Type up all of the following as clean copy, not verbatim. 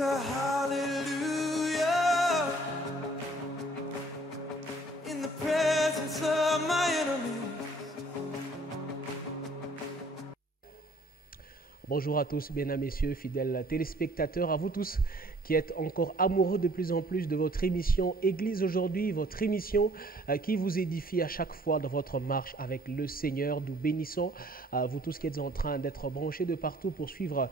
a hallelujah in the presence of my enemies. Bonjour à tous, mesdames, messieurs, fidèles téléspectateurs, à vous tous qui êtes encore amoureux de plus en plus de votre émission Église aujourd'hui, votre émission qui vous édifie à chaque fois dans votre marche avec le Seigneur. Nous bénissons vous tous qui êtes en train d'être branchés de partout pour suivre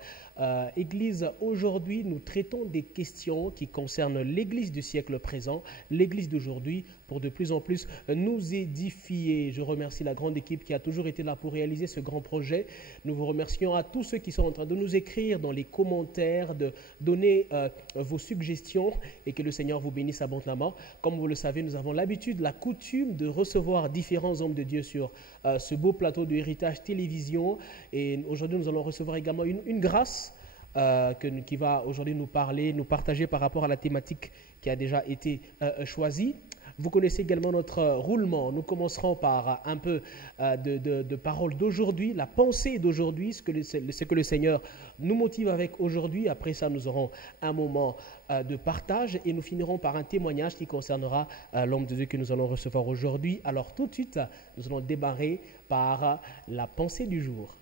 Église aujourd'hui. Nous traitons des questions qui concernent l'Église du siècle présent, l'Église d'aujourd'hui, pour de plus en plus nous édifier. Je remercie la grande équipe qui a toujours été là pour réaliser ce grand projet. Nous vous remercions à tous ceux qui sont en train de nous écrire dans les commentaires, de donner vos suggestions et que le Seigneur vous bénisse abondamment. Comme vous le savez, nous avons l'habitude, la coutume de recevoir différents hommes de Dieu sur ce beau plateau de Héritage Télévision. Et aujourd'hui, nous allons recevoir également une grâce qui va aujourd'hui nous parler, nous partager par rapport à la thématique qui a déjà été choisie. Vous connaissez également notre roulement. Nous commencerons par un peu de paroles d'aujourd'hui, la pensée d'aujourd'hui, ce que le Seigneur nous motive avec aujourd'hui. Après ça, nous aurons un moment de partage et nous finirons par un témoignage qui concernera l'homme de Dieu que nous allons recevoir aujourd'hui. Alors tout de suite, nous allons démarrer par la pensée du jour.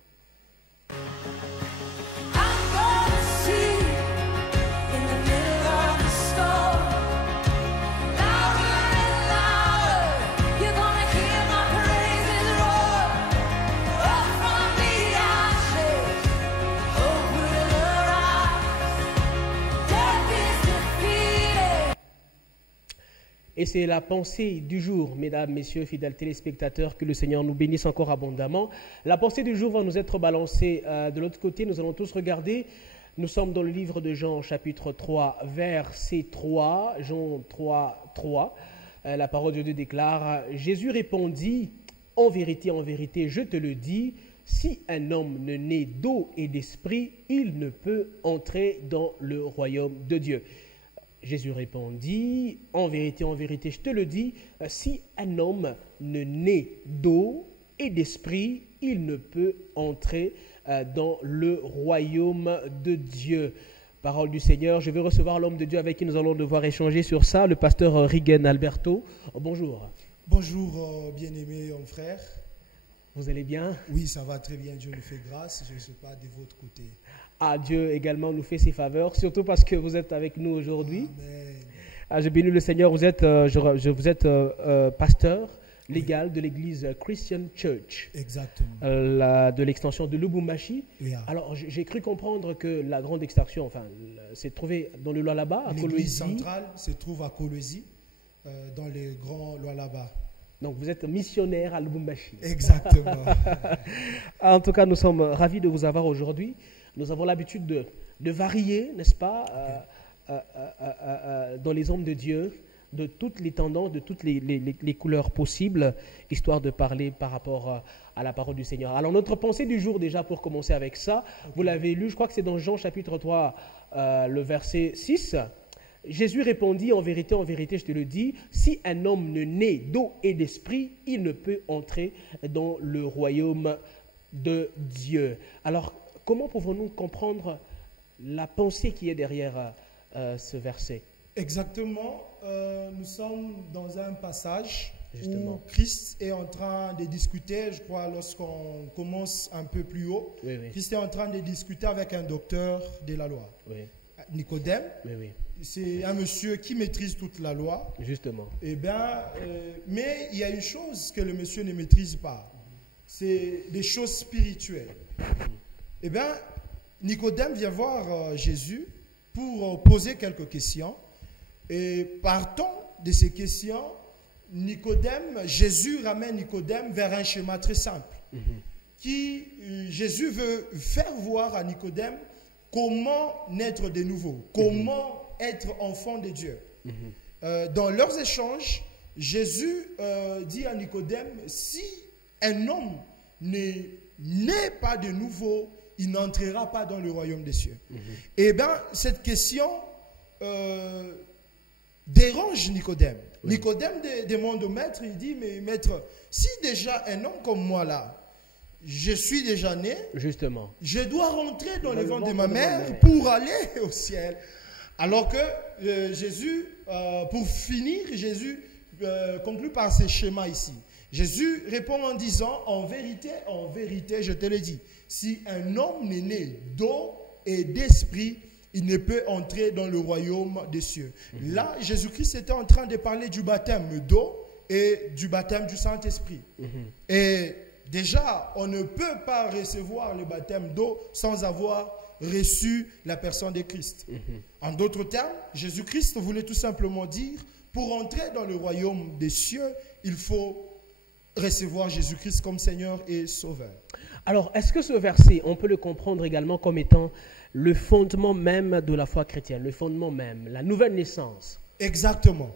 Et c'est la pensée du jour, mesdames, messieurs, fidèles téléspectateurs, que le Seigneur nous bénisse encore abondamment. La pensée du jour va nous être balancée de l'autre côté. Nous allons tous regarder. Nous sommes dans le livre de Jean, chapitre 3, verset 3. Jean 3, 3. La parole de Dieu déclare, « Jésus répondit, en vérité, je te le dis, si un homme ne naît d'eau et d'esprit, il ne peut entrer dans le royaume de Dieu. » Jésus répondit, en vérité, je te le dis, si un homme ne naît d'eau et d'esprit, il ne peut entrer dans le royaume de Dieu. Parole du Seigneur, je vais recevoir l'homme de Dieu avec qui nous allons devoir échanger sur ça, le pasteur Riggen Alberto. Bonjour. Bonjour, bien-aimé homme frère. Vous allez bien? Oui, ça va très bien, Dieu nous fait grâce, je ne sais pas de votre côté. Ah, Dieu également nous fait ses faveurs, surtout parce que vous êtes avec nous aujourd'hui. Amen. Je bénis le Seigneur, vous êtes, pasteur légal de l'église Christian Church. Exactement. De l'extension de Lubumbashi. Yeah. Alors, j'ai cru comprendre que la grande extraction, s'est trouvée dans le Lualaba, à Kolwezi. L'église centrale se trouve à Kolwezi, dans les grands Lualaba. Donc, vous êtes missionnaire à Lubumbashi. Exactement. En tout cas, nous sommes ravis de vous avoir aujourd'hui. Nous avons l'habitude de varier, n'est-ce pas, dans les hommes de Dieu, de toutes les tendances, de toutes les couleurs possibles, histoire de parler par rapport à la parole du Seigneur. Alors, notre pensée du jour, déjà, pour commencer avec ça, vous l'avez lu, je crois que c'est dans Jean chapitre 3, le verset 6. Jésus répondit, en vérité, je te le dis, si un homme ne naît d'eau et d'esprit, il ne peut entrer dans le royaume de Dieu. Alors, comment pouvons-nous comprendre la pensée qui est derrière ce verset? Exactement. Nous sommes dans un passage Justement. où Christ est en train de discuter, je crois, lorsqu'on commence un peu plus haut. Oui. Christ est en train de discuter avec un docteur de la loi, Oui, Nicodème. oui. C'est un monsieur qui maîtrise toute la loi. Justement. Mais il y a une chose que le monsieur ne maîtrise pas. C'est des choses spirituelles. Nicodème vient voir Jésus pour poser quelques questions. Et partant de ces questions, Jésus ramène Nicodème vers un schéma très simple. Jésus veut faire voir à Nicodème comment naître de nouveau, comment être enfant de Dieu. Dans leurs échanges, Jésus dit à Nicodème, si un homme ne naît pas de nouveau, il n'entrera pas dans le royaume des cieux. Cette question dérange Nicodème. Nicodème demande au maître, il dit, mais maître, si déjà un homme comme moi là, je suis déjà né, justement, je dois rentrer dans le ventre de ma mère pour aller au ciel. Alors que Jésus, pour finir, Jésus conclut par ces schémas ici. Jésus répond en disant, en vérité, je te le dis, si un homme n'est né d'eau et d'esprit, il ne peut entrer dans le royaume des cieux. Là, Jésus-Christ était en train de parler du baptême d'eau et du baptême du Saint-Esprit. Et déjà, on ne peut pas recevoir le baptême d'eau sans avoir reçu la personne de Christ. En d'autres termes, Jésus-Christ voulait tout simplement dire, pour entrer dans le royaume des cieux, il faut recevoir Jésus-Christ comme Seigneur et Sauveur. Alors, est-ce que ce verset, on peut le comprendre également comme étant le fondement même de la foi chrétienne, le fondement même, la nouvelle naissance? Exactement.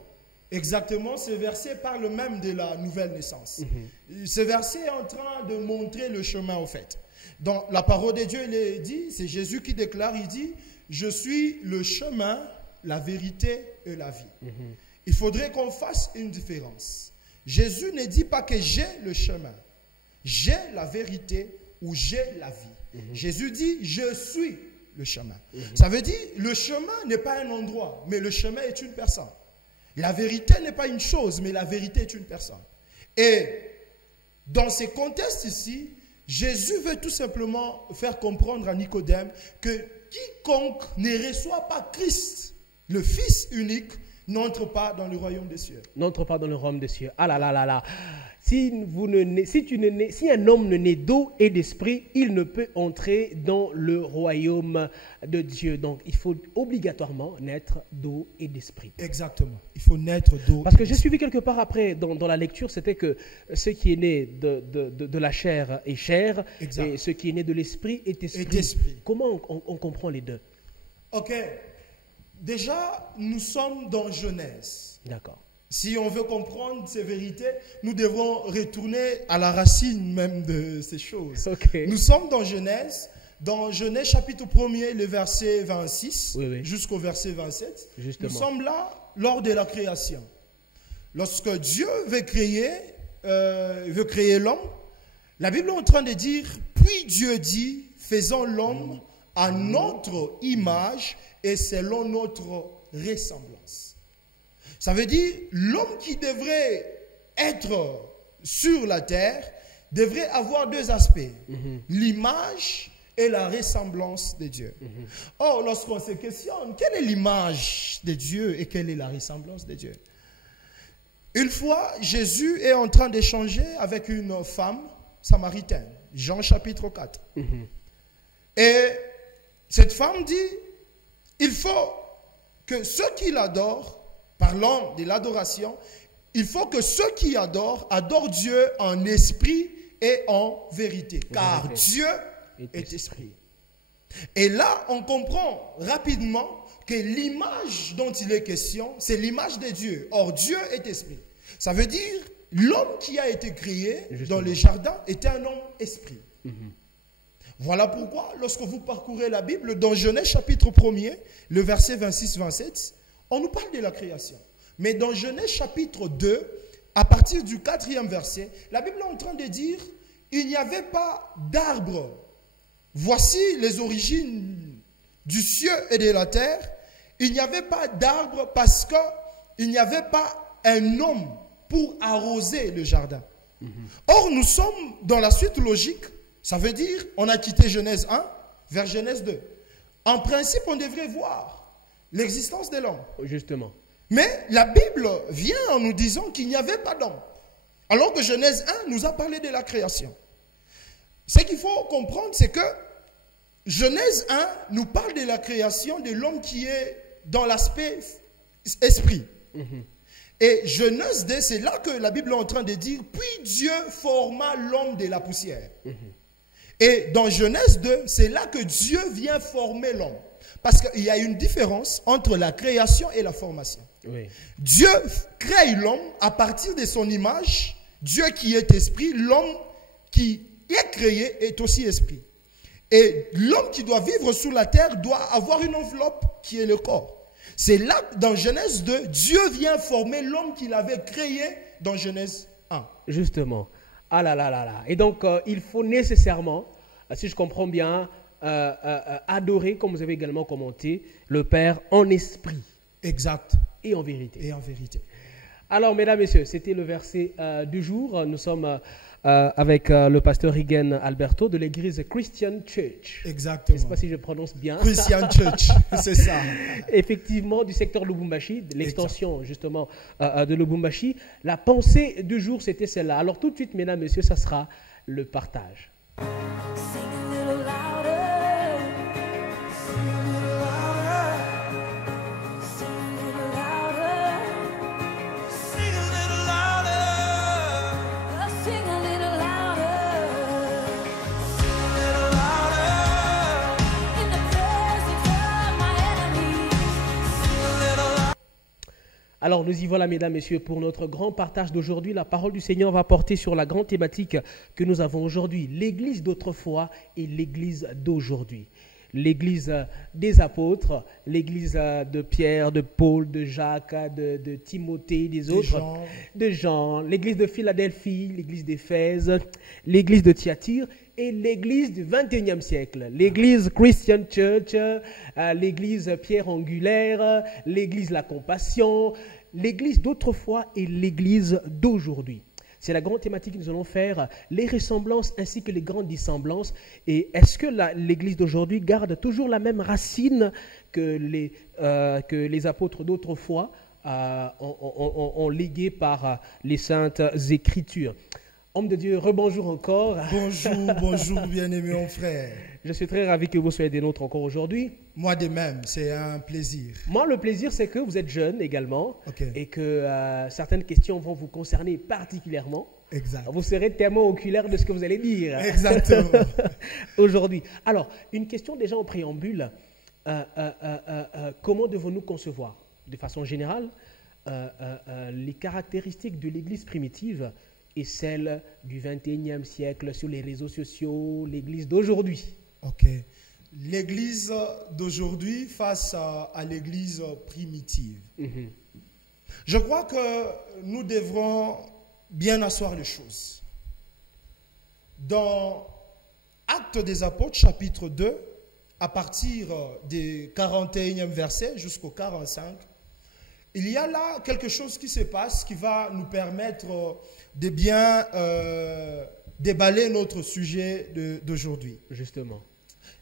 Exactement, ce verset parle même de la nouvelle naissance. Ce verset est en train de montrer le chemin en fait. Dans la parole de Dieu, il est dit, c'est Jésus qui déclare, il dit, je suis le chemin, la vérité et la vie. Il faudrait qu'on fasse une différence. Jésus ne dit pas que j'ai le chemin, j'ai la vérité ou j'ai la vie. Jésus dit, je suis le chemin. Ça veut dire, le chemin n'est pas un endroit, mais le chemin est une personne. La vérité n'est pas une chose, mais la vérité est une personne. Et dans ces contextes ici, Jésus veut tout simplement faire comprendre à Nicodème que quiconque ne reçoit pas Christ, le Fils unique, n'entre pas dans le royaume des cieux. N'entre pas dans le royaume des cieux. Ah là là là là. Si un homme ne naît d'eau et d'esprit, il ne peut entrer dans le royaume de Dieu. Donc, il faut obligatoirement naître d'eau et d'esprit. Exactement. Il faut naître d'eau. Parce que j'ai suivi quelque part après, dans la lecture, c'était que ce qui est né de la chair est chair, exact. Et ce qui est né de l'esprit est esprit. Et d'esprit. Comment on comprend les deux? Ok. Déjà, nous sommes dans Genèse. D'accord. Si on veut comprendre ces vérités, nous devons retourner à la racine même de ces choses. Okay. Nous sommes dans Genèse chapitre 1er, le verset 26, jusqu'au verset 27. Justement. Nous sommes là lors de la création. Lorsque Dieu veut créer l'homme, la Bible est en train de dire, puis Dieu dit, faisons l'homme à notre image et selon notre ressemblance. Ça veut dire, l'homme qui devrait être sur la terre devrait avoir deux aspects, l'image et la ressemblance de Dieu. Or, lorsqu'on se questionne, quelle est l'image de Dieu et quelle est la ressemblance de Dieu? Une fois, Jésus est en train d'échanger avec une femme samaritaine, Jean chapitre 4. Et cette femme dit, il faut que ceux qui l'adorent, parlant de l'adoration, il faut que ceux qui adorent Dieu en esprit et en vérité. Car Dieu est esprit. Et là, on comprend rapidement que l'image dont il est question, c'est l'image de Dieu. Or, Dieu est esprit. Ça veut dire, l'homme qui a été créé dans le jardin était un homme esprit. Voilà pourquoi, lorsque vous parcourez la Bible, dans Genèse chapitre 1er, le verset 26-27, on nous parle de la création. Mais dans Genèse chapitre 2, à partir du 4e verset, la Bible est en train de dire, il n'y avait pas d'arbre. Voici les origines du ciel et de la terre. Il n'y avait pas d'arbre parce qu'il n'y avait pas un homme pour arroser le jardin. Or, nous sommes dans la suite logique. Ça veut dire, on a quitté Genèse 1 vers Genèse 2. En principe, on devrait voir l'existence de l'homme. Justement. Mais la Bible vient en nous disant qu'il n'y avait pas d'homme. Alors que Genèse 1 nous a parlé de la création. Ce qu'il faut comprendre, c'est que Genèse 1 nous parle de la création de l'homme qui est dans l'aspect esprit. Et Genèse 2, c'est là que la Bible est en train de dire, puis Dieu forma l'homme de la poussière. Et dans Genèse 2, c'est là que Dieu vient former l'homme. Parce qu'il y a une différence entre la création et la formation. Dieu crée l'homme à partir de son image. Dieu qui est esprit, l'homme qui est créé est aussi esprit. Et l'homme qui doit vivre sur la terre doit avoir une enveloppe qui est le corps. C'est là, dans Genèse 2, Dieu vient former l'homme qu'il avait créé dans Genèse 1. Justement. Ah là là là là. Et donc, il faut nécessairement, si je comprends bien, adorer, comme vous avez également commenté, le Père en esprit Exact. et en vérité. Et en vérité. Alors, mesdames, messieurs, c'était le verset du jour. Nous sommes avec le pasteur Rigen Alberto de l'église Christian Church. Exactement. Je ne sais pas si je prononce bien. Christian Church, c'est ça. Effectivement, du secteur Lubumbashi, de l'extension justement de Lubumbashi. La pensée du jour, c'était celle-là. Alors tout de suite, mesdames, messieurs, ça sera le partage. Sing a little louder. Sing a little louder. Sing a little louder. Sing a little louder. Sing a little louder. Sing a little louder. In the presence of my enemies. Sing a little louder. Alors nous y voilà, mesdames, messieurs, pour notre grand partage d'aujourd'hui. La parole du Seigneur va porter sur la grande thématique que nous avons aujourd'hui, l'église d'autrefois et l'église d'aujourd'hui. L'église des apôtres, l'église de Pierre, de Paul, de Jacques, de Timothée, des autres, de Jean, l'église de Philadelphie, l'église d'Éphèse, l'église de Thyatire et l'église du 21e siècle, l'église Christian Church, l'église Pierre Angulaire, l'église La Compassion, l'église d'autrefois et l'église d'aujourd'hui. C'est la grande thématique que nous allons faire, les ressemblances ainsi que les grandes dissemblances. Et est-ce que l'église d'aujourd'hui garde toujours la même racine que les apôtres d'autrefois ont légué par les saintes écritures? Homme de Dieu, rebonjour encore. Bonjour, bien-aimé mon frère. Je suis très ravi que vous soyez des nôtres encore aujourd'hui. Moi de même, c'est un plaisir. Moi, le plaisir, c'est que vous êtes jeune également Ok. et que certaines questions vont vous concerner particulièrement. Exact. Vous serez tellement oculaire de ce que vous allez dire Exactement. aujourd'hui. Alors, une question déjà en préambule. Comment devons-nous concevoir, de façon générale, les caractéristiques de l'Église primitive et celles du 21e siècle sur les réseaux sociaux, l'Église d'aujourd'hui? Ok. L'église d'aujourd'hui face à l'église primitive. Mhm. Je crois que nous devrons bien asseoir les choses. Dans Actes des Apôtres, chapitre 2, à partir du 41e verset jusqu'au 45, il y a là quelque chose qui se passe qui va nous permettre de bien déballer notre sujet d'aujourd'hui. Justement.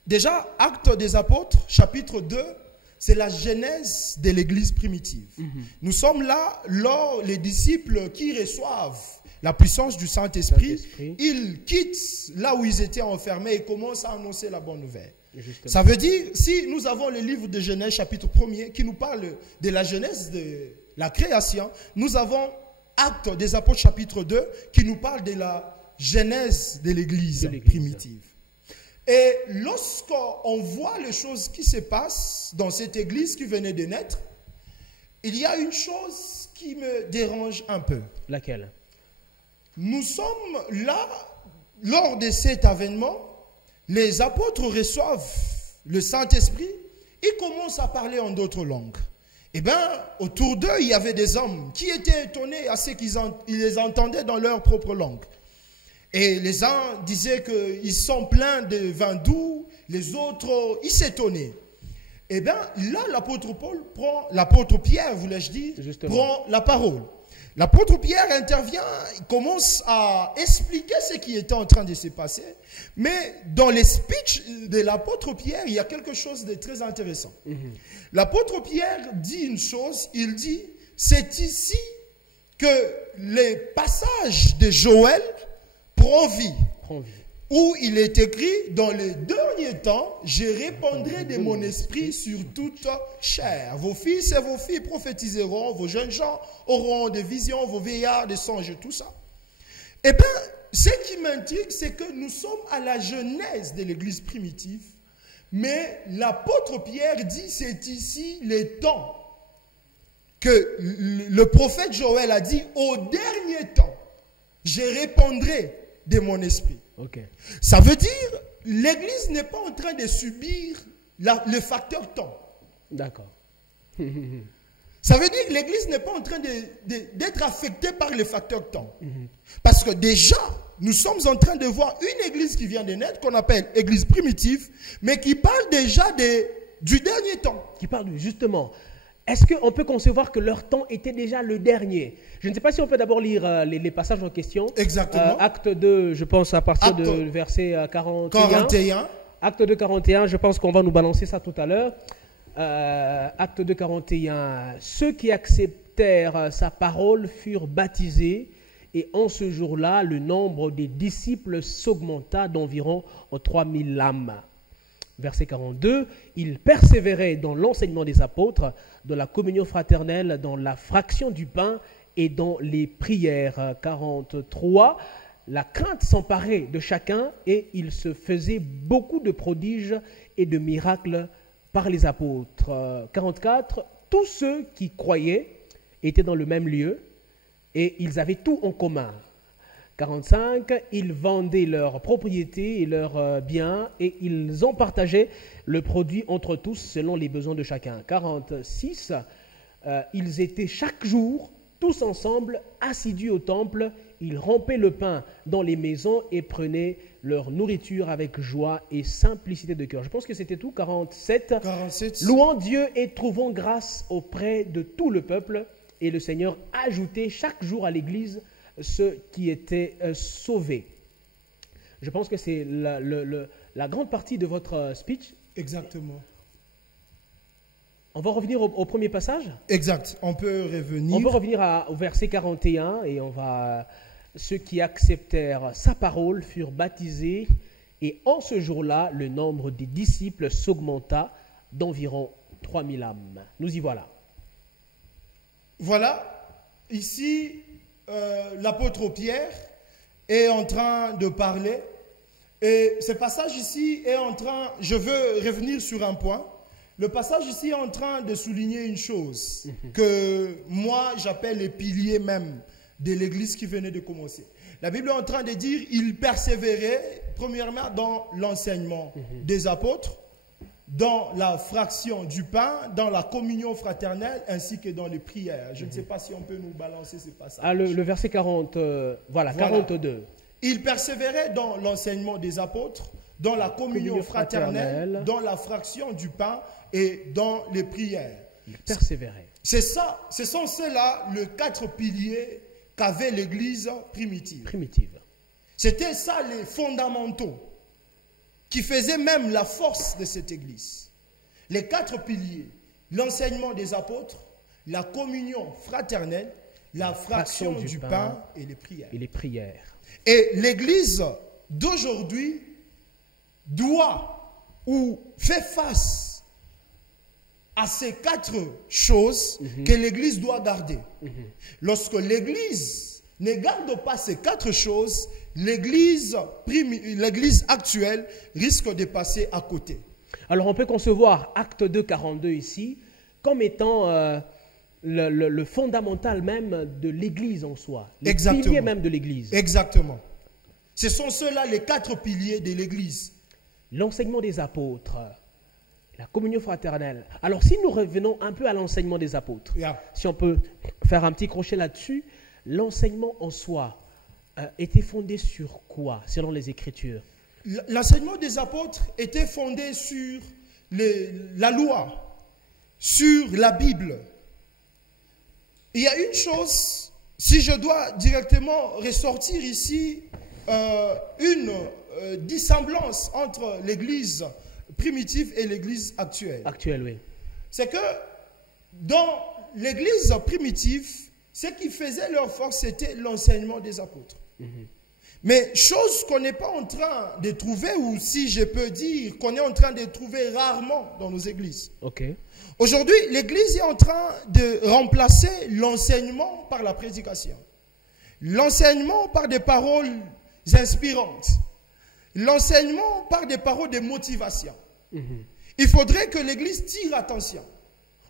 Déjà, Actes des Apôtres, chapitre 2, c'est la genèse de l'église primitive. Nous sommes là, lors les disciples qui reçoivent la puissance du Saint-Esprit, ils quittent là où ils étaient enfermés et commencent à annoncer la bonne nouvelle. Justement. Ça veut dire, si nous avons le livre de Genèse, chapitre 1er, qui nous parle de la genèse de la création, nous avons Actes des Apôtres, chapitre 2, qui nous parle de la genèse de l'église primitive. Et lorsqu'on voit les choses qui se passent dans cette église qui venait de naître, il y a une chose qui me dérange un peu. Laquelle? Nous sommes là, lors de cet événement, les apôtres reçoivent le Saint-Esprit, ils commencent à parler en d'autres langues. Eh bien, autour d'eux, il y avait des hommes qui étaient étonnés à ce qu'ils les entendaient dans leur propre langue. Et les uns disaient qu'ils sont pleins de vin doux, les autres, ils s'étonnaient. Eh bien, là, l'apôtre Pierre, voulais-je dire, Justement. prend la parole. L'apôtre Pierre intervient, il commence à expliquer ce qui était en train de se passer. Mais dans les speeches de l'apôtre Pierre, il y a quelque chose de très intéressant. L'apôtre Pierre dit une chose, il dit, c'est ici que les passages de Joël prend vie. Où il est écrit, dans les derniers temps, je répandrai de mon esprit sur toute chair. Vos fils et vos filles prophétiseront, vos jeunes gens auront des visions, vos vieillards des songes, tout ça. Eh bien, ce qui m'intrigue, c'est que nous sommes à la genèse de l'église primitive, mais l'apôtre Pierre dit, c'est ici les temps que le prophète Joël a dit, au dernier temps, je répandrai de mon esprit. Okay. Ça veut dire, l'église n'est pas en train de subir le facteur temps. D'accord. Ça veut dire que l'église n'est pas en train d'être affectée par le facteur temps. Parce que déjà, nous sommes en train de voir une église qui vient de naître, qu'on appelle église primitive, mais qui parle déjà du dernier temps. Qui parle justement. Est-ce qu'on peut concevoir que leur temps était déjà le dernier? Je ne sais pas si on peut d'abord lire les passages en question. Exactement. Acte 2, je pense à partir Acte de verset 41. 41. Acte 2, 41, je pense qu'on va nous balancer ça tout à l'heure. Acte 2, 41. Ceux qui acceptèrent sa parole furent baptisés, et en ce jour-là, le nombre des disciples s'augmenta d'environ 3000 âmes. Verset 42, ils persévéraient dans l'enseignement des apôtres, dans la communion fraternelle, dans la fraction du pain et dans les prières. 43, la crainte s'emparait de chacun et il se faisait beaucoup de prodiges et de miracles par les apôtres. 44, tous ceux qui croyaient étaient dans le même lieu et ils avaient tout en commun. 45, ils vendaient leurs propriétés et leurs biens et ils en partageaient le produit entre tous selon les besoins de chacun. 46, ils étaient chaque jour tous ensemble assidus au temple, ils rompaient le pain dans les maisons et prenaient leur nourriture avec joie et simplicité de cœur. Je pense que c'était tout. 47, louant Dieu et trouvant grâce auprès de tout le peuple, et le Seigneur ajoutait chaque jour à l'Église ceux qui étaient sauvés. Je pense que c'est la grande partie de votre speech. Exactement. On va revenir au premier passage. Exact. On peut revenir. On peut revenir au verset 41 et on va... Ceux qui acceptèrent sa parole furent baptisés et en ce jour-là, le nombre des disciples s'augmenta d'environ 3000 âmes. Nous y voilà. Voilà, ici, l'apôtre Pierre est en train de parler et ce passage ici est en train, je veux revenir sur un point. Le passage ici est en train de souligner une chose que moi j'appelle les piliers même de l'église qui venait de commencer. La Bible est en train de dire il persévérait premièrement dans l'enseignement des apôtres, dans la fraction du pain, dans la communion fraternelle, ainsi que dans les prières. Je ne sais pas si on peut nous balancer ce passage. Ah, le verset 40, voilà, 42. Il persévérait dans l'enseignement des apôtres, dans la communion fraternelle, dans la fraction du pain et dans les prières. Il persévérait. C'est ça, ce sont ceux-là, les 4 piliers qu'avait l'église primitive. C'était ça les fondamentaux qui faisaient même la force de cette église. Les 4 piliers, l'enseignement des apôtres, la communion fraternelle, la fraction du pain et les prières. Et l'église d'aujourd'hui doit ou fait face à ces 4 choses que l'église doit garder. Lorsque l'église ne garde pas ces 4 choses, l'église actuelle risque de passer à côté. Alors on peut concevoir Acte 2, 42 ici comme étant le fondamental même de l'église en soi. Les piliers même de l'église. Exactement. Ce sont ceux-là les 4 piliers de l'église. L'enseignement des apôtres, la communion fraternelle. Alors si nous revenons un peu à l'enseignement des apôtres, si on peut faire un petit crochet là-dessus, l'enseignement en soi était fondé sur quoi, selon les Écritures? L'enseignement des apôtres était fondé sur la loi, sur la Bible. Il y a une chose, si je dois directement ressortir ici, une dissemblance entre l'église primitive et l'église actuelle. Actuelle, oui. C'est que dans l'église primitive, ce qui faisait leur force, c'était l'enseignement des apôtres. Mais chose qu'on n'est pas en train de trouver, ou si je peux dire qu'on est en train de trouver rarement dans nos églises. Aujourd'hui, l'église est en train de remplacer l'enseignement par la prédication. L'enseignement par des paroles inspirantes. L'enseignement par des paroles de motivation. Il faudrait que l'église tire attention.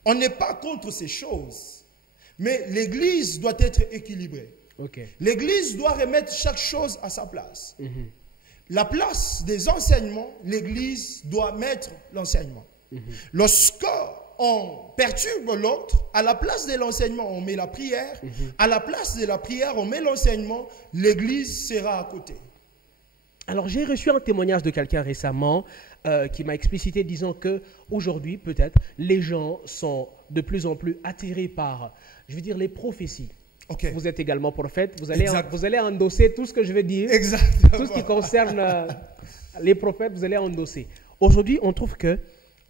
On n'est pas contre ces choses, mais l'église doit être équilibrée. L'église doit remettre chaque chose à sa place. La place des enseignements, l'église doit mettre l'enseignement. Lorsque on perturbe l'autre, à la place de l'enseignement, on met la prière. À la place de la prière, on met l'enseignement. L'église sera à côté. Alors, j'ai reçu un témoignage de quelqu'un récemment qui m'a explicité disant que aujourd'hui, peut-être, les gens sont de plus en plus attirés par, je veux dire, les prophéties. Ok. Vous êtes également prophète, vous Exact. allez endosser tout ce que je vais dire. Exactement. Tout ce qui concerne les prophètes, vous allez endosser. Aujourd'hui, on trouve que,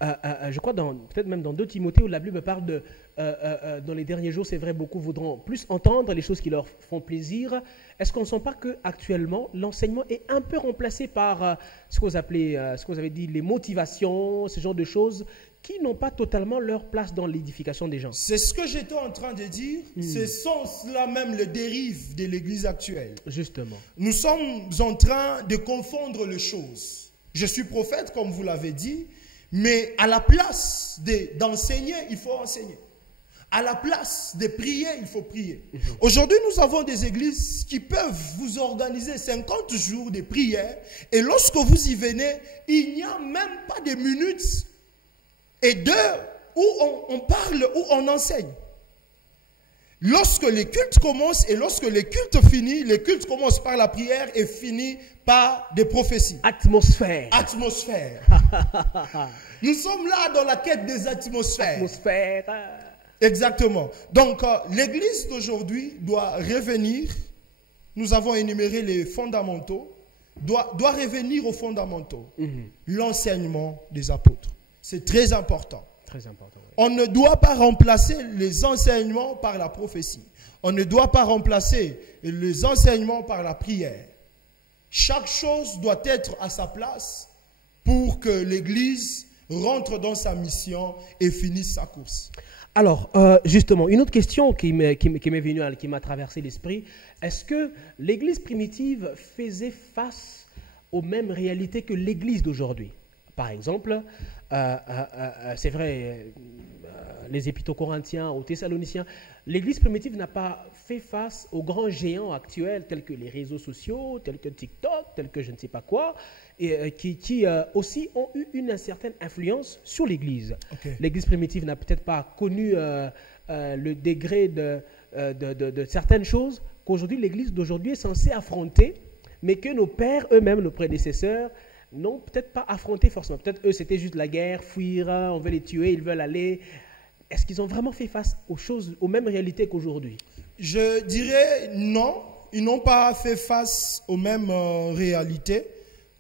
je crois, peut-être même dans 2 Timothée, où la Bible parle de, dans les derniers jours, c'est vrai, beaucoup voudront plus entendre les choses qui leur font plaisir. Est-ce qu'on ne sent pas qu'actuellement, l'enseignement est un peu remplacé par ce que vous appelez, ce que vous avez dit, les motivations, ce genre de choses qui n'ont pas totalement leur place dans l'édification des gens? C'est ce que j'étais en train de dire. Ce sont cela même les dérives de l'église actuelle. Justement. Nous sommes en train de confondre les choses. Je suis prophète, comme vous l'avez dit, mais à la place d'enseigner, il faut enseigner. À la place de prier, il faut prier. Aujourd'hui, nous avons des églises qui peuvent vous organiser 50 jours de prière, et lorsque vous y venez, il n'y a même pas de minutes et d'heures où on parle, où on enseigne. Lorsque les cultes commencent et lorsque les cultes finissent, les cultes commencent par la prière et finissent par des prophéties. Atmosphère. Atmosphère. Nous sommes là dans la quête des atmosphères. Atmosphère. Exactement. Donc, l'église d'aujourd'hui doit revenir. Nous avons énuméré les fondamentaux. Doit revenir aux fondamentaux. L'enseignement des apôtres. C'est très important. Très important. Oui. On ne doit pas remplacer les enseignements par la prophétie. On ne doit pas remplacer les enseignements par la prière. Chaque chose doit être à sa place pour que l'Église rentre dans sa mission et finisse sa course. Alors, justement, une autre question qui m'est venue, qui m'a traversé l'esprit. Est-ce que l'Église primitive faisait face aux mêmes réalités que l'Église d'aujourd'hui? Par exemple, c'est vrai, les épîtres aux Corinthiens, aux Thessaloniciens, l'Église primitive n'a pas fait face aux grands géants actuels tels que les réseaux sociaux, tels que TikTok, tels que je ne sais pas quoi, et qui aussi ont eu une certaine influence sur l'Église. Okay. L'Église primitive n'a peut-être pas connu le degré de certaines choses qu'aujourd'hui l'Église d'aujourd'hui est censée affronter, mais que nos pères eux-mêmes, nos prédécesseurs, n'ont peut-être pas affronté forcément. Peut-être eux, c'était juste la guerre, fuir, on veut les tuer, ils veulent aller. Est-ce qu'ils ont vraiment fait face aux choses, aux mêmes réalités qu'aujourd'hui? Je dirais non. Ils n'ont pas fait face aux mêmes réalités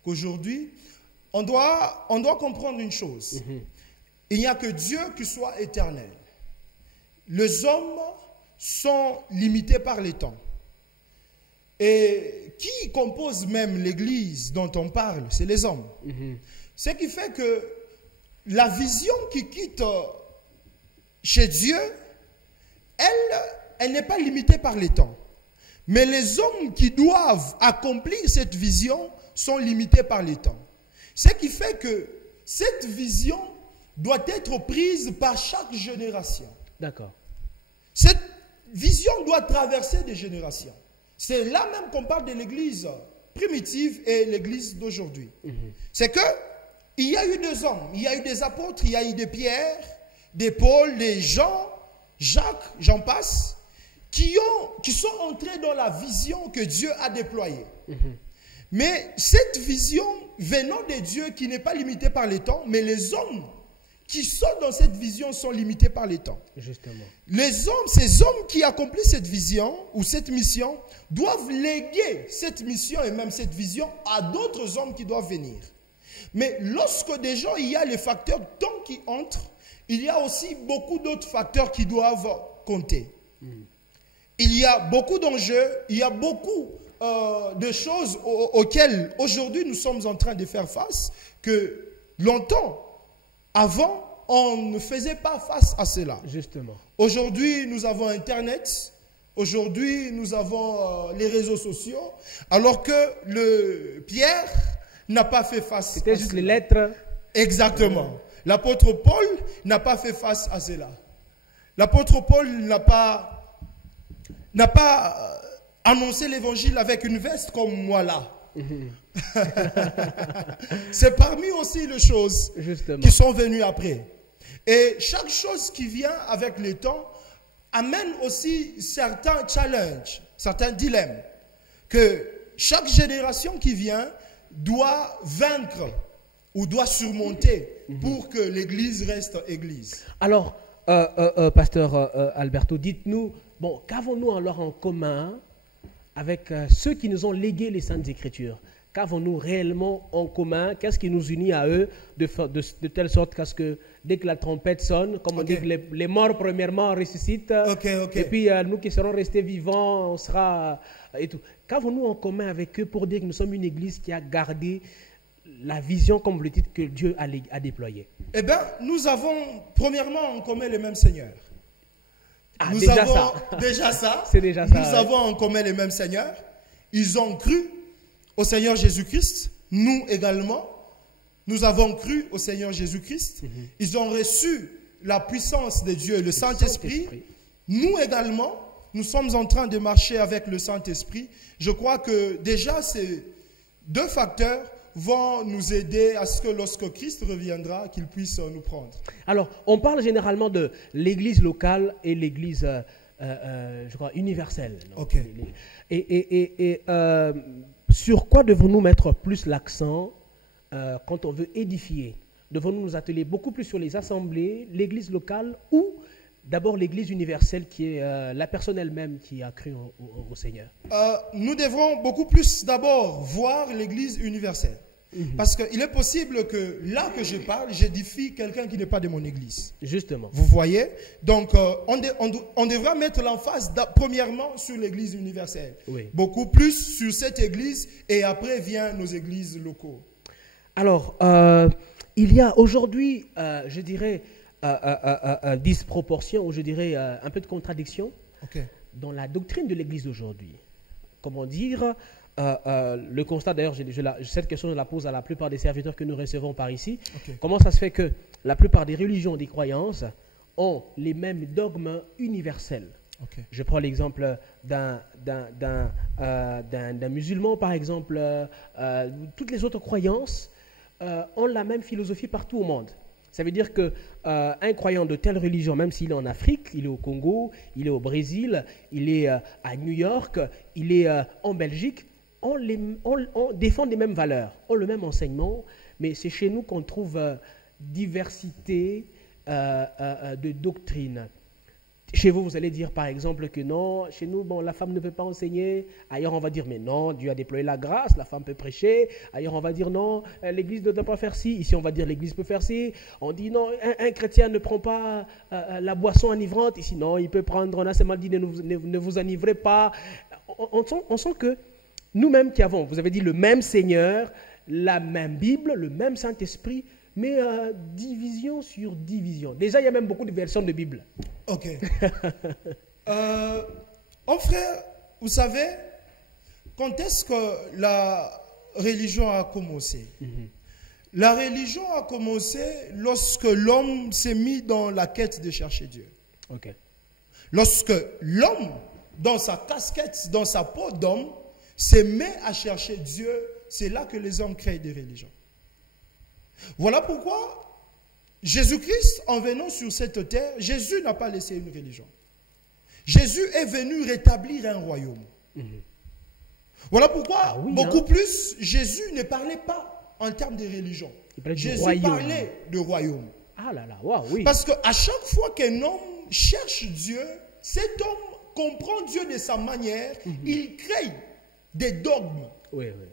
qu'aujourd'hui. On doit comprendre une chose. Il n'y a que Dieu qui soit éternel. Les hommes sont limités par les temps. Et qui compose même l'Église dont on parle, c'est les hommes. Ce qui fait que la vision qui quitte chez Dieu, elle n'est pas limitée par les temps. Mais les hommes qui doivent accomplir cette vision sont limités par les temps. Ce qui fait que cette vision doit être prise par chaque génération. D'accord. Cette vision doit traverser des générations. C'est là même qu'on parle de l'église primitive et l'église d'aujourd'hui. C'est que il y a eu des hommes, il y a eu des apôtres, il y a eu des Pierre, des Paul, des Jean, Jacques, j'en passe, qui sont entrés dans la vision que Dieu a déployée. Mais cette vision venant de Dieu qui n'est pas limitée par les temps, mais les hommes qui sont dans cette vision sont limités par les temps. Justement. Ces hommes qui accomplissent cette vision ou cette mission doivent léguer cette mission et même cette vision à d'autres hommes qui doivent venir. Mais lorsque déjà il y a les facteurs temps qui entrent, il y a aussi beaucoup d'autres facteurs qui doivent compter. Il y a beaucoup d'enjeux, il y a beaucoup de choses auxquelles aujourd'hui nous sommes en train de faire face que longtemps, avant, on ne faisait pas face à cela. Justement. Aujourd'hui, nous avons Internet. Aujourd'hui, nous avons les réseaux sociaux. Alors que le Pierre n'a pas fait face à cela. C'était juste les lettres. Exactement. L'apôtre Paul n'a pas fait face à cela. L'apôtre Paul n'a pas annoncé l'évangile avec une veste comme moi là. C'est parmi aussi les choses Justement. qui sont venues après. Et chaque chose qui vient avec le temps amène aussi certains challenges, certains dilemmes que chaque génération qui vient doit vaincre ou doit surmonter pour que l'Église reste Église. Alors, pasteur Alberto, dites-nous, bon, qu'avons-nous alors en commun avec ceux qui nous ont légué les Saintes Écritures? Qu'avons-nous réellement en commun? Qu'est-ce qui nous unit à eux de telle sorte qu'à ce que dès que la trompette sonne, comme on dit, que les morts premièrement ressuscitent, et puis nous qui serons restés vivants, on sera et tout. Qu'avons-nous en commun avec eux pour dire que nous sommes une église qui a gardé la vision, comme vous le dites, que Dieu a déployée? Eh bien, nous avons premièrement en commun le même Seigneur. Ah, Nous déjà avons ça. déjà ça. C'est déjà ça. Nous avons en commun les mêmes Seigneurs. Ils ont cru au Seigneur Jésus-Christ. Nous également, nous avons cru au Seigneur Jésus-Christ. Ils ont reçu la puissance de Dieu, le Saint-Esprit. Nous également, nous sommes en train de marcher avec le Saint-Esprit. Je crois que déjà ces deux facteurs vont nous aider à ce que lorsque Christ reviendra, qu'il puisse nous prendre. Alors, on parle généralement de l'église locale et l'église, je crois, universelle. Non? Ok. Et sur quoi devons-nous mettre plus l'accent quand on veut édifier? Devons-nous nous atteler beaucoup plus sur les assemblées, l'église locale ou d'abord l'église universelle qui est la personne elle-même qui a cru au Seigneur? Nous devrons beaucoup plus d'abord voir l'église universelle. Parce qu'il est possible que là que je parle, j'édifie quelqu'un qui n'est pas de mon église. Justement. Vous voyez? Donc, on devra mettre l'emphase premièrement sur l'église universelle. Oui. Beaucoup plus sur cette église et après viennent nos églises locaux. Alors, il y a aujourd'hui, je dirais, disproportion ou je dirais un peu de contradiction dans la doctrine de l'église d'aujourd'hui. Comment dire? Le constat, d'ailleurs, cette question, je la pose à la plupart des serviteurs que nous recevons par ici. Comment ça se fait que la plupart des religions, des croyances, ont les mêmes dogmes universels? Je prends l'exemple d'un musulman, par exemple. Toutes les autres croyances ont la même philosophie partout au monde. Ça veut dire qu'un croyant de telle religion, même s'il est en Afrique, il est au Congo, il est au Brésil, il est à New York, il est en Belgique, on défend les mêmes valeurs, on le même enseignement, mais c'est chez nous qu'on trouve diversité de doctrines. Chez vous, vous allez dire par exemple que non, chez nous, bon, la femme ne peut pas enseigner. Ailleurs, on va dire, mais non, Dieu a déployé la grâce, la femme peut prêcher. Ailleurs, on va dire non, l'église ne doit pas faire ci. Ici, on va dire l'église peut faire ci. On dit non, un chrétien ne prend pas la boisson enivrante. Ici, non, il peut prendre, on a seulement dit ne vous enivrez pas. On sent que nous-mêmes qui avons, vous avez dit le même Seigneur, la même Bible, le même Saint-Esprit, mais division sur division. Déjà, il y a même beaucoup de versions de Bible. Ok. Frère, vous savez, quand est-ce que la religion a commencé? La religion a commencé lorsque l'homme s'est mis dans la quête de chercher Dieu. Ok. Lorsque l'homme, dans sa casquette, dans sa peau d'homme, se met à chercher Dieu, c'est là que les hommes créent des religions. Voilà pourquoi Jésus-Christ, en venant sur cette terre, Jésus n'a pas laissé une religion. Jésus est venu rétablir un royaume. Voilà pourquoi, beaucoup plus, Jésus ne parlait pas en termes de religion. Jésus parlait de royaume. Ah là là, wow, oui. Parce qu'à chaque fois qu'un homme cherche Dieu, cet homme comprend Dieu de sa manière, il crée des dogmes. Oui, oui.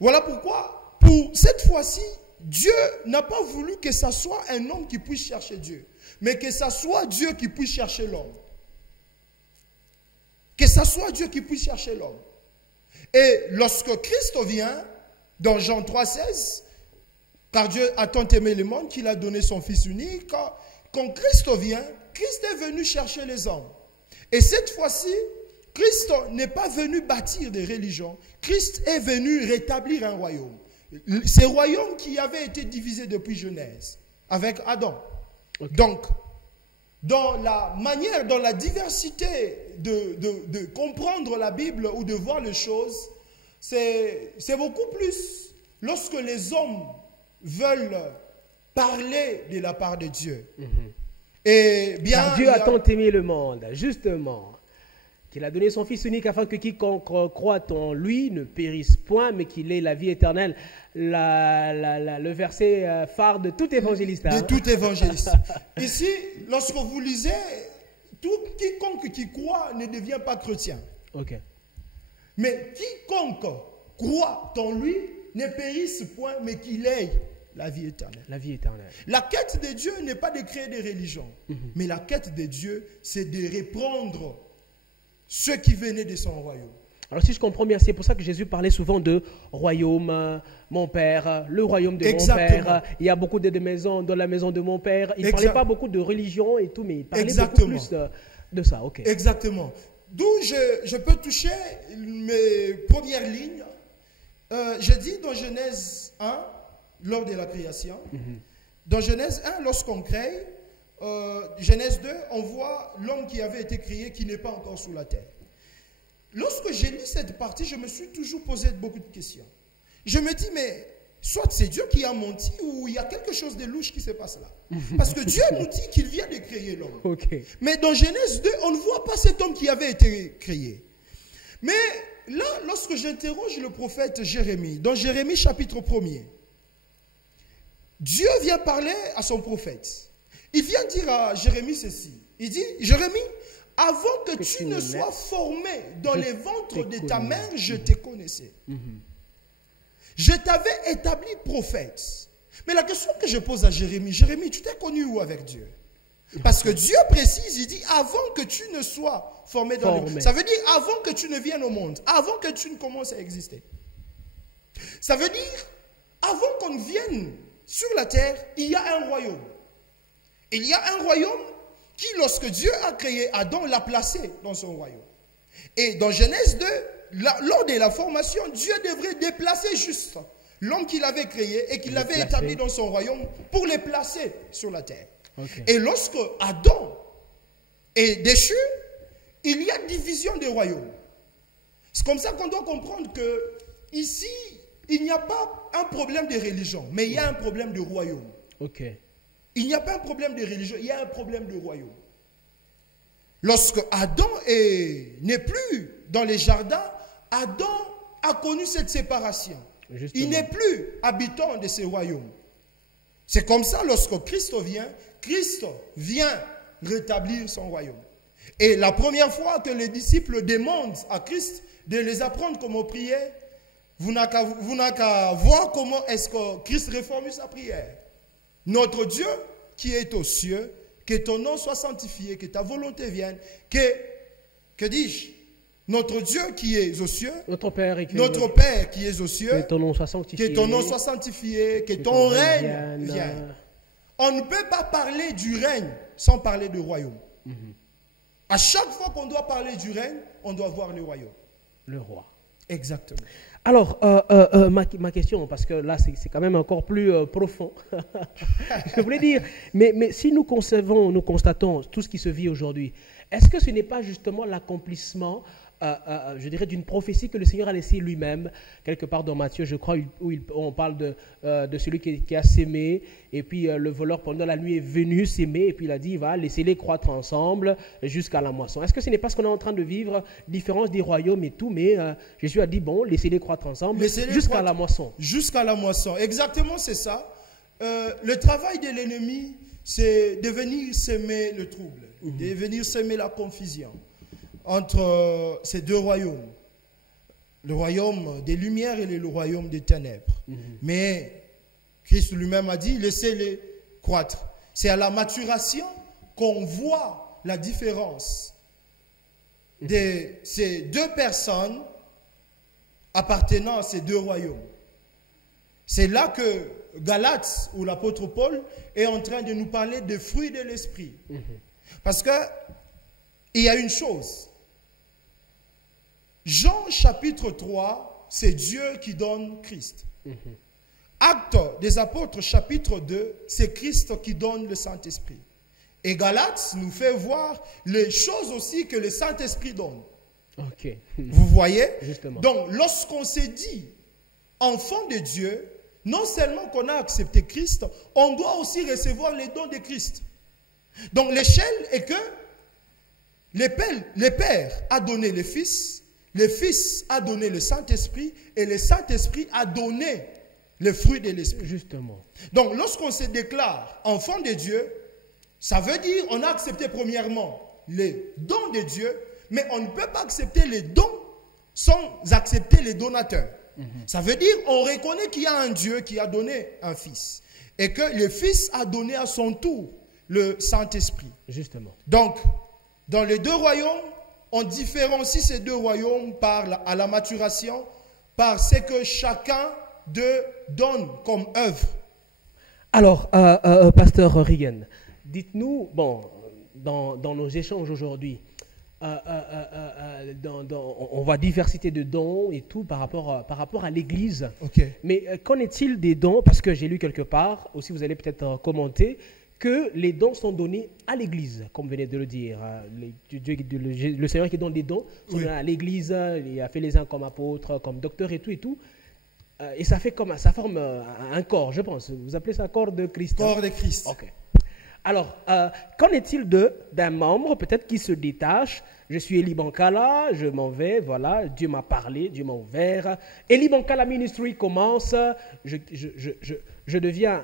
Voilà pourquoi, pour cette fois-ci, Dieu n'a pas voulu que ce soit un homme qui puisse chercher Dieu, mais que ce soit Dieu qui puisse chercher l'homme. Que ce soit Dieu qui puisse chercher l'homme. Et lorsque Christ vient, dans Jean 3,16, car Dieu a tant aimé le monde qu'il a donné son Fils unique, quand Christ vient, Christ est venu chercher les hommes. Et cette fois-ci, Christ n'est pas venu bâtir des religions. Christ est venu rétablir un royaume. Ces royaumes qui avaient été divisés depuis Genèse, avec Adam. Donc, dans la manière, dans la diversité de comprendre la Bible ou de voir les choses, c'est beaucoup plus lorsque les hommes veulent parler de la part de Dieu. Et bien, Car Dieu a tant aimé le monde, justement, qu'il a donné son Fils unique afin que quiconque croit en lui ne périsse point, mais qu'il ait la vie éternelle. Le verset phare de tout évangéliste. de hein. tout évangéliste. Ici, lorsque vous lisez, quiconque qui croit ne devient pas chrétien. Ok. Mais quiconque croit en lui ne périsse point, mais qu'il ait la vie éternelle. La vie éternelle. La quête de Dieu n'est pas de créer des religions, mais la quête de Dieu, c'est de reprendre ceux qui venaient de son royaume. Alors si je comprends bien, c'est pour ça que Jésus parlait souvent de royaume, mon Père, le royaume de Exactement. mon Père. Il y a beaucoup de maisons dans la maison de mon Père. Il ne parlait pas beaucoup de religion et tout, mais il parlait Exactement. beaucoup plus de ça. Ok. Exactement. D'où je peux toucher mes premières lignes. Je dis dans Genèse 1, lors de la création, dans Genèse 1, lorsqu'on crée, Genèse 2, on voit l'homme qui avait été créé qui n'est pas encore sous la terre. Lorsque j'ai lu cette partie, je me suis toujours posé beaucoup de questions. Je me dis, mais soit c'est Dieu qui a menti ou il y a quelque chose de louche qui se passe là. Parce que Dieu nous dit qu'il vient de créer l'homme. Ok. Mais dans Genèse 2, on ne voit pas cet homme qui avait été créé. Mais là, lorsque j'interroge le prophète Jérémie, dans Jérémie chapitre 1er, Dieu vient parler à son prophète. Il vient dire à Jérémie ceci. Il dit, Jérémie, avant que tu ne sois formé dans les ventres de ta mère, je te connaissais. Je t'avais établi prophète. Mais la question que je pose à Jérémie, Jérémie, tu t'es connu où avec Dieu? Parce que Dieu précise, il dit, avant que tu ne sois formé dans le monde. Ça veut dire avant que tu ne viennes au monde, avant que tu ne commences à exister. Ça veut dire, avant qu'on vienne sur la terre, il y a un royaume. Il y a un royaume qui, lorsque Dieu a créé Adam, l'a placé dans son royaume. Et dans Genèse 2, lors de la formation, Dieu devrait déplacer juste l'homme qu'il avait créé et qu'il avait établi dans son royaume pour les placer sur la terre. Okay. Et lorsque Adam est déchu, il y a division des royaumes. C'est comme ça qu'on doit comprendre que ici, il n'y a pas un problème de religion, mais il y a un problème de royaume. Ok. Il n'y a pas un problème de religion, il y a un problème de royaume. Lorsque Adam n'est plus dans les jardins, Adam a connu cette séparation. Justement. Il n'est plus habitant de ces royaumes. C'est comme ça, lorsque Christ vient rétablir son royaume. Et la première fois que les disciples demandent à Christ de les apprendre comment prier, vous n'avez qu'à voir comment est-ce que Christ réforme sa prière. Notre Dieu qui est aux cieux, que ton nom soit sanctifié, que ta volonté vienne, que dis-je, notre Dieu qui est aux cieux, notre Père qui est aux cieux, que ton nom soit sanctifié, que ton règne vienne. On ne peut pas parler du règne sans parler du royaume. À chaque fois qu'on doit parler du règne, on doit voir le royaume. Le roi. Exactement. Alors, ma question, parce que là, c'est quand même encore plus profond. Je voulais dire, mais si nous constatons tout ce qui se vit aujourd'hui, est-ce que ce n'est pas justement l'accomplissement, je dirais, d'une prophétie que le Seigneur a laissée lui-même, quelque part dans Matthieu, je crois, où on parle de celui qui a sémé, et puis le voleur pendant la nuit est venu s'aimer, et puis il a dit, il va laissez-les croître ensemble jusqu'à la moisson. Est-ce que ce n'est pas ce qu'on est en train de vivre, différence des royaumes et tout, mais Jésus a dit, bon, laissez-les croître ensemble jusqu'à la moisson. Jusqu'à la moisson, exactement, c'est ça. Le travail de l'ennemi, c'est de venir s'aimer le trouble, de venir s'aimer la confusion entre ces deux royaumes, le royaume des lumières et le royaume des ténèbres. Mais Christ lui-même a dit, laissez-les croître. C'est à la maturation qu'on voit la différence de ces deux personnes appartenant à ces deux royaumes. C'est là que Galates, ou l'apôtre Paul, est en train de nous parler des fruits de l'esprit. Parce que il y a une chose. Jean chapitre 3, c'est Dieu qui donne Christ. Actes des apôtres chapitre 2, c'est Christ qui donne le Saint-Esprit. Et Galates nous fait voir les choses aussi que le Saint-Esprit donne. Okay. Vous voyez? Justement. Donc, lorsqu'on s'est dit enfant de Dieu, non seulement qu'on a accepté Christ, on doit aussi recevoir les dons de Christ. Donc l'échelle est que le Père a donné le Fils a donné le Saint-Esprit, et le Saint-Esprit a donné le fruit de l'Esprit. Justement. Donc lorsqu'on se déclare enfant de Dieu, ça veut dire qu'on a accepté premièrement les dons de Dieu, mais on ne peut pas accepter les dons sans accepter les donateurs. Ça veut dire qu'on reconnaît qu'il y a un Dieu qui a donné un Fils et que le Fils a donné à son tour le Saint-Esprit. Justement. Donc, dans les deux royaumes, on différencie ces deux royaumes à la maturation, par ce que chacun d'eux donne comme œuvre. Alors, Pasteur Regan, dites-nous, bon, dans nos échanges aujourd'hui, on voit diversité de dons et tout par rapport à l'Église. Ok. Mais qu'en est-il des dons? Parce que j'ai lu quelque part, aussi vous allez peut-être commenter, que les dons sont donnés à l'Église, comme vous venez de le dire. Le Seigneur qui donne des dons sont donnés à l'Église, il a fait les uns comme apôtres, comme docteurs et tout et tout. Et ça forme un corps, je pense. Vous appelez ça corps de Christ? Corps de Christ. Ok. Alors, qu'en est-il d'un membre peut-être qui se détache? Je suis Eli Bankala, je m'en vais, voilà, Dieu m'a parlé, Dieu m'a ouvert. Eli Bankala Ministry commence, je deviens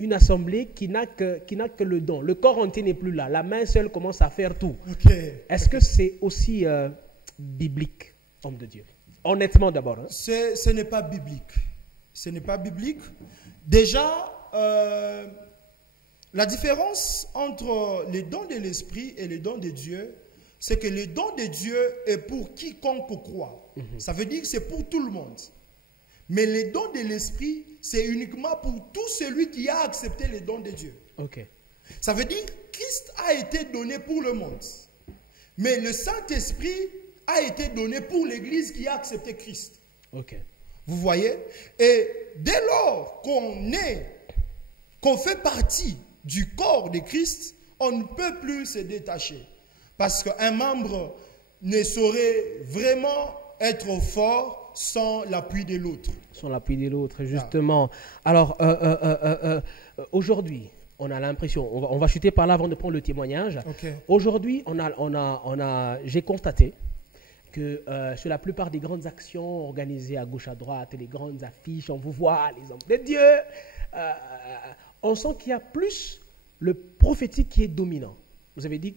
une assemblée qui n'a que le don. Le corps entier n'est plus là, la main seule commence à faire tout. Okay. Est-ce que c'est aussi biblique, homme de Dieu? Honnêtement d'abord. Hein? Ce n'est pas biblique. Ce n'est pas biblique. Déjà, la différence entre les dons de l'Esprit et les dons de Dieu, c'est que les dons de Dieu est pour quiconque croit. Ça veut dire que c'est pour tout le monde. Mais les dons de l'Esprit, c'est uniquement pour tout celui qui a accepté les dons de Dieu. Ok. Ça veut dire que Christ a été donné pour le monde. Mais le Saint-Esprit a été donné pour l'Église qui a accepté Christ. Ok. Vous voyez? Et dès lors qu'on fait partie du corps de Christ, on ne peut plus se détacher. Parce qu'un membre ne saurait vraiment être fort sans l'appui de l'autre. Sans l'appui de l'autre, justement. Alors, aujourd'hui, on a l'impression, on va chuter par là avant de prendre le témoignage. Okay. Aujourd'hui, j'ai constaté que sur la plupart des grandes actions organisées à gauche à droite, les grandes affiches, on vous voit, les hommes de Dieu, on sent qu'il y a plus le prophétique qui est dominant. Vous avez dit,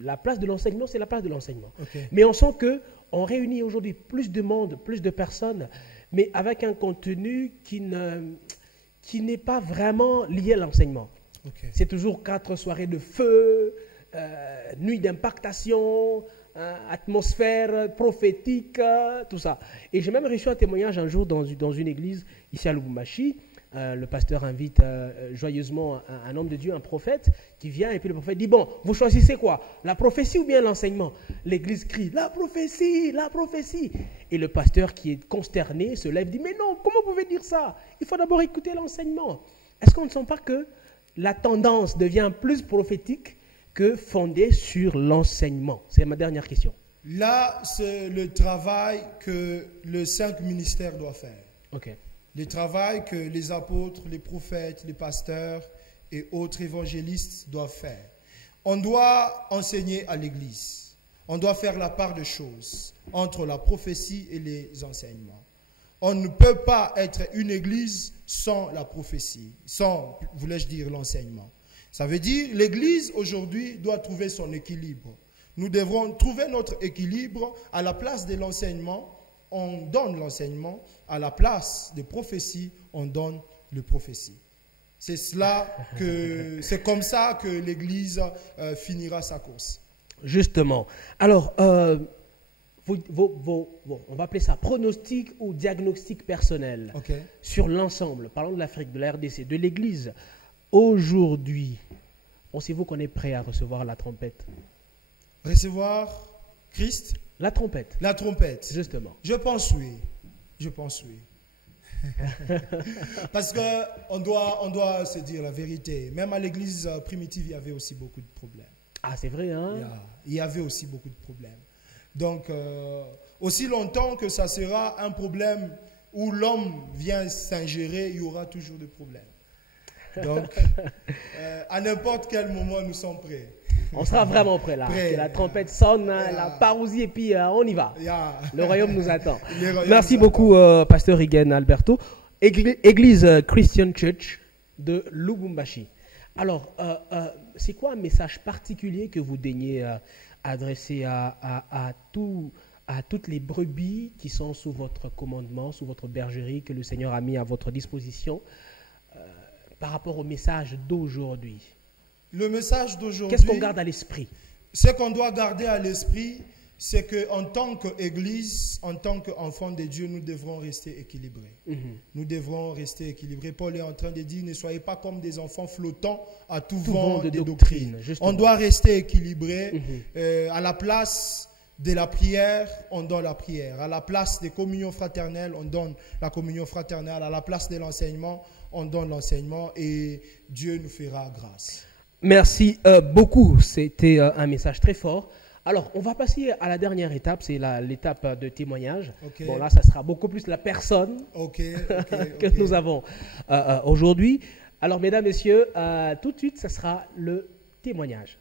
la place de l'enseignement, c'est la place de l'enseignement. Okay. Mais on sent qu'on réunit aujourd'hui plus de monde, plus de personnes, mais avec un contenu qui n'est pas vraiment lié à l'enseignement. Okay. C'est toujours 4 soirées de feu, nuit d'impactation, atmosphère prophétique, tout ça. Et j'ai même reçu un témoignage un jour dans une église ici à Lubumbashi. Le pasteur invite joyeusement un homme de Dieu, un prophète, qui vient et puis le prophète dit, bon, vous choisissez quoi? La prophétie ou bien l'enseignement? L'église crie, la prophétie, la prophétie. Et le pasteur qui est consterné se lève et dit, mais non, comment vous pouvez dire ça? Il faut d'abord écouter l'enseignement. Est-ce qu'on ne sent pas que la tendance devient plus prophétique que fondée sur l'enseignement? C'est ma dernière question. Là, c'est le travail que les 5 ministères doivent faire. Ok. Le travail que les apôtres, les prophètes, les pasteurs et autres évangélistes doivent faire. On doit enseigner à l'Église. On doit faire la part des choses entre la prophétie et les enseignements. On ne peut pas être une Église sans la prophétie, sans, voulais-je dire, l'enseignement. Ça veut dire l'Église aujourd'hui doit trouver son équilibre. Nous devrons trouver notre équilibre à la place de l'enseignement. On donne l'enseignement, à la place de prophétie, on donne le prophétie. C'est comme ça que l'Église finira sa course. Justement. Alors, on va appeler ça pronostic ou diagnostic personnel sur l'ensemble. Parlons de l'Afrique, de la RDC, de l'Église. Aujourd'hui, pensez-vous qu'on est prêt à recevoir la trompette? Recevoir Christ? La trompette. La trompette. Justement. Je pense oui. Je pense oui. Parce qu'on doit se dire la vérité. Même à l'église primitive, il y avait aussi beaucoup de problèmes. Ah, c'est vrai, hein? Il y avait aussi beaucoup de problèmes. Donc, aussi longtemps que ça sera un problème où l'homme vient s'ingérer, il y aura toujours des problèmes. Donc, à n'importe quel moment, nous sommes prêts. On sera vraiment prêts là. Prêt. Que la trompette sonne, la parousie et puis on y va. Yeah. Le royaume nous attend. Le royaume Merci nous beaucoup, Pasteur Riggen Alberto. Église Christian Church de Lubumbashi. Alors, c'est quoi un message particulier que vous daignez adresser à toutes les brebis qui sont sous votre commandement, sous votre bergerie, que le Seigneur a mis à votre disposition par rapport au message d'aujourd'hui? Le message d'aujourd'hui, Qu'est-ce qu'on garde à l'esprit? ce qu'on doit garder à l'esprit, c'est qu'en tant qu'Église, en tant qu'enfants de Dieu, nous devrons rester équilibrés. Nous devrons rester équilibrés. Paul est en train de dire, ne soyez pas comme des enfants flottants à tout vent de doctrine. Justement. On doit rester équilibré. À la place de la prière, on donne la prière. À la place des communions fraternelles, on donne la communion fraternelle. À la place de l'enseignement, on donne l'enseignement et Dieu nous fera grâce. Merci beaucoup. C'était un message très fort. Alors, on va passer à la dernière étape, c'est l'étape de témoignage. Okay. Bon, là, ça sera beaucoup plus la personne que nous avons aujourd'hui. Alors, mesdames, messieurs, tout de suite, ça sera le témoignage.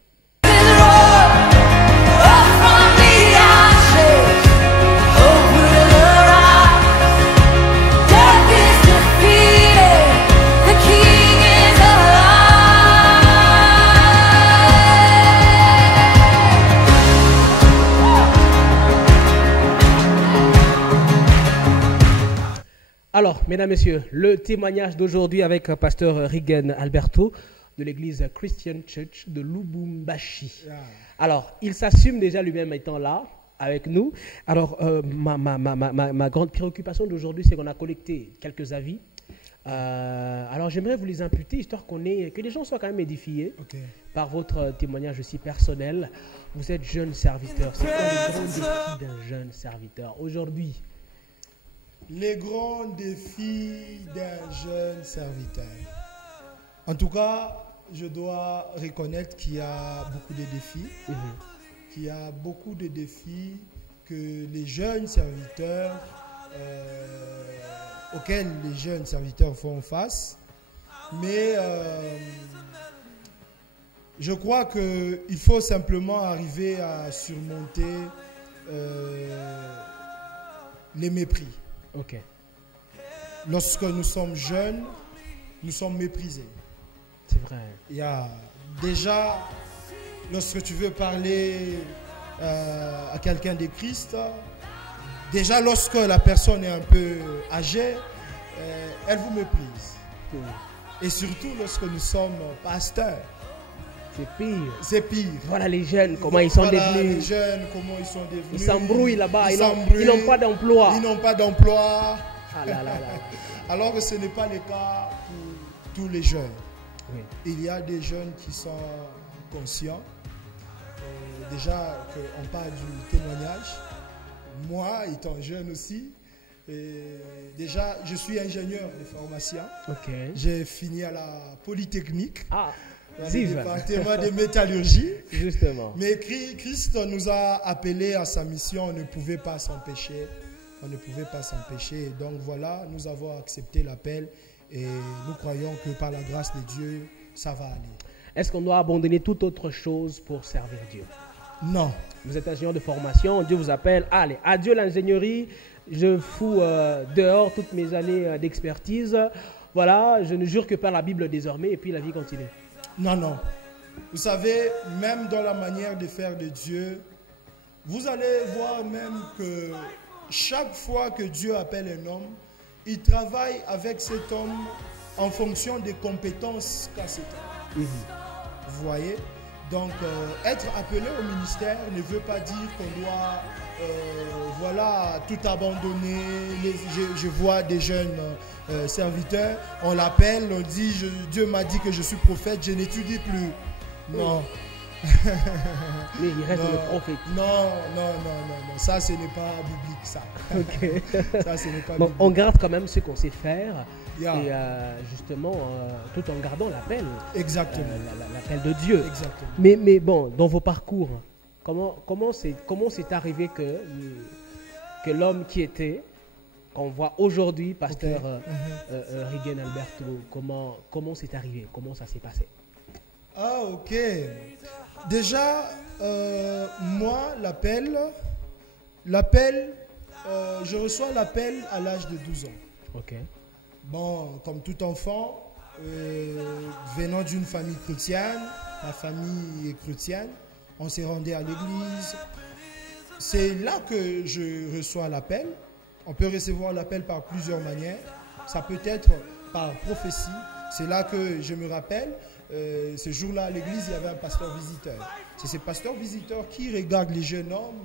Alors, mesdames, messieurs, le témoignage d'aujourd'hui avec Pasteur Riggen Alberto de l'église Christian Church de Lubumbashi. Alors, il s'assume déjà lui-même étant là avec nous. Alors, ma grande préoccupation d'aujourd'hui, c'est qu'on a collecté quelques avis. Alors, j'aimerais vous les imputer, histoire que les gens soient quand même édifiés par votre témoignage aussi personnel. Vous êtes jeune serviteur. C'est quoi le grand défi d'un jeune serviteur aujourd'hui? Les grands défis d'un jeune serviteur. En tout cas, je dois reconnaître qu'il y a beaucoup de défis. Qu'il y a beaucoup de défis que les jeunes serviteurs, auxquels les jeunes serviteurs font face. Mais je crois qu'il faut simplement arriver à surmonter les mépris. Lorsque nous sommes jeunes, nous sommes méprisés. C'est vrai. Il y a déjà, lorsque tu veux parler à quelqu'un de Christ, déjà lorsque la personne est un peu âgée, elle vous méprise. Et surtout lorsque nous sommes pasteurs. C'est pire. C'est pire. Voilà les jeunes, comment ils sont devenus. Les jeunes, comment ils sont devenus. Ils s'embrouillent là-bas, ils n'ont pas d'emploi. Ils n'ont pas d'emploi. Ah là là là. Alors que ce n'est pas le cas pour tous les jeunes. Oui. Il y a des jeunes qui sont conscients. Déjà qu'on parle du témoignage. Moi, étant jeune aussi, déjà je suis ingénieur de formation. J'ai fini à la Polytechnique. Dans le département de métallurgie. Justement. Mais Christ nous a appelés à sa mission, on ne pouvait pas s'empêcher. On ne pouvait pas s'empêcher. Donc voilà, nous avons accepté l'appel et nous croyons que par la grâce de Dieu, ça va aller. Est-ce qu'on doit abandonner toute autre chose pour servir Dieu? Non. Vous êtes ingénieur de formation, Dieu vous appelle, allez, adieu l'ingénierie, je fous dehors toutes mes années d'expertise. Voilà, je ne jure que par la Bible désormais et puis la vie continue. Non, non. Vous savez, même dans la manière de faire de Dieu, vous allez voir même que chaque fois que Dieu appelle un homme, il travaille avec cet homme en fonction des compétences qu'a cet homme. Vous voyez? Donc, être appelé au ministère ne veut pas dire qu'on doit voilà, tout abandonner. Je vois des jeunes serviteurs, on l'appelle, on dit Dieu m'a dit que je suis prophète, je n'étudie plus. Non. Mais il reste le prophète. Non. Ça, ce n'est pas biblique, ça. Ça, ce n'est pas Donc, biblique. on garde quand même ce qu'on sait faire. Et justement, tout en gardant l'appel. Exactement. L'appel de Dieu. Exactement. Mais bon, dans vos parcours, comment c'est arrivé que l'homme qui était qu'on voit aujourd'hui, pasteur Rigen Alberto, comment c'est arrivé? Comment ça s'est passé? Ah, ok. Déjà, moi, je reçois l'appel à l'âge de 12 ans. Ok. Bon, comme tout enfant, venant d'une famille chrétienne, ma famille est chrétienne, on s'est rendu à l'église. C'est là que je reçois l'appel. On peut recevoir l'appel par plusieurs manières. Ça peut être par prophétie. C'est là que je me rappelle, ce jour-là à l'église, il y avait un pasteur visiteur. C'est ce pasteur visiteur qui regarde les jeunes hommes,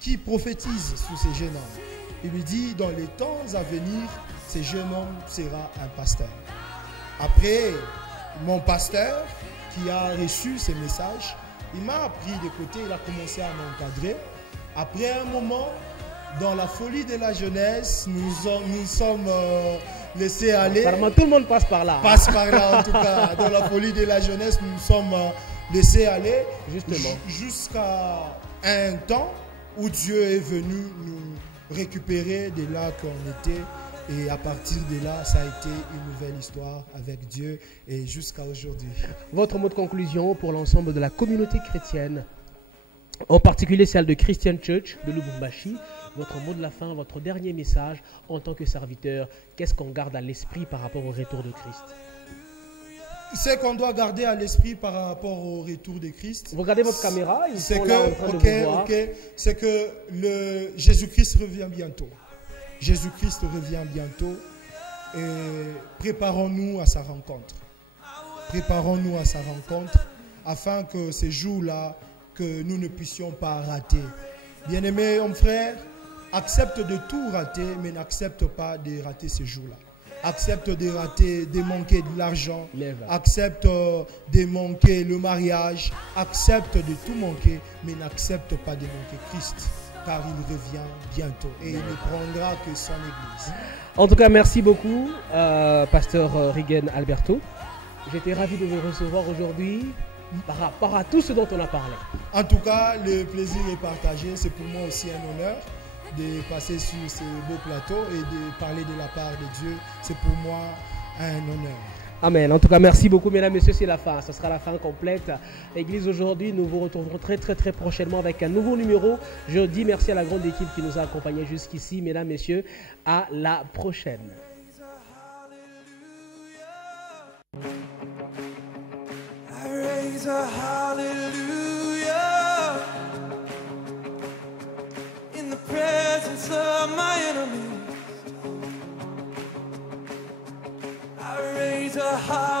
qui prophétise sur ces jeunes hommes. Il lui dit, dans les temps à venir, ce jeune homme sera un pasteur. Après, mon pasteur, qui a reçu ces messages, il m'a pris de côté, il a commencé à m'encadrer. Après un moment, dans la folie de la jeunesse, nous sommes laissés aller. Apparemment, tout le monde passe par là. Passe par là en tout cas. Dans la folie de la jeunesse, nous sommes laissés aller. Justement. Jusqu'à un temps où Dieu est venu nous récupérer de là qu'on était. Et à partir de là, ça a été une nouvelle histoire avec Dieu et jusqu'à aujourd'hui. Votre mot de conclusion pour l'ensemble de la communauté chrétienne, en particulier celle de Christian Church de Lubumbashi, votre mot de la fin, votre dernier message en tant que serviteur, qu'est-ce qu'on garde à l'esprit par rapport au retour de Christ? Ce qu'on doit garder à l'esprit par rapport au retour de Christ. Vous regardez votre caméra, ils c'est sont que, là en train de vous voir. c'est que Jésus-Christ revient bientôt. Jésus-Christ revient bientôt et préparons-nous à sa rencontre. Préparons-nous à sa rencontre afin que ces jours-là, que nous ne puissions pas rater. Bien-aimé homme frère, accepte de tout rater, mais n'accepte pas de rater ces jours-là. Accepte de rater, de manquer de l'argent. Accepte de manquer le mariage. Accepte de tout manquer, mais n'accepte pas de manquer Christ. Car il revient bientôt et il ne prendra que son église. En tout cas, merci beaucoup, pasteur Rigen Alberto. J'étais ravi de vous recevoir aujourd'hui par rapport à tout ce dont on a parlé. En tout cas, le plaisir est partagé. C'est pour moi aussi un honneur de passer sur ce beau plateau et de parler de la part de Dieu. C'est pour moi un honneur. Amen. En tout cas, merci beaucoup, mesdames, messieurs. C'est la fin. Ce sera la fin complète. Église aujourd'hui, nous vous retrouverons très prochainement avec un nouveau numéro. Je dis merci à la grande équipe qui nous a accompagnés jusqu'ici. Mesdames, messieurs, à la prochaine. I raise a hallelujah in the presence of my enemies. I raise a hallelujah.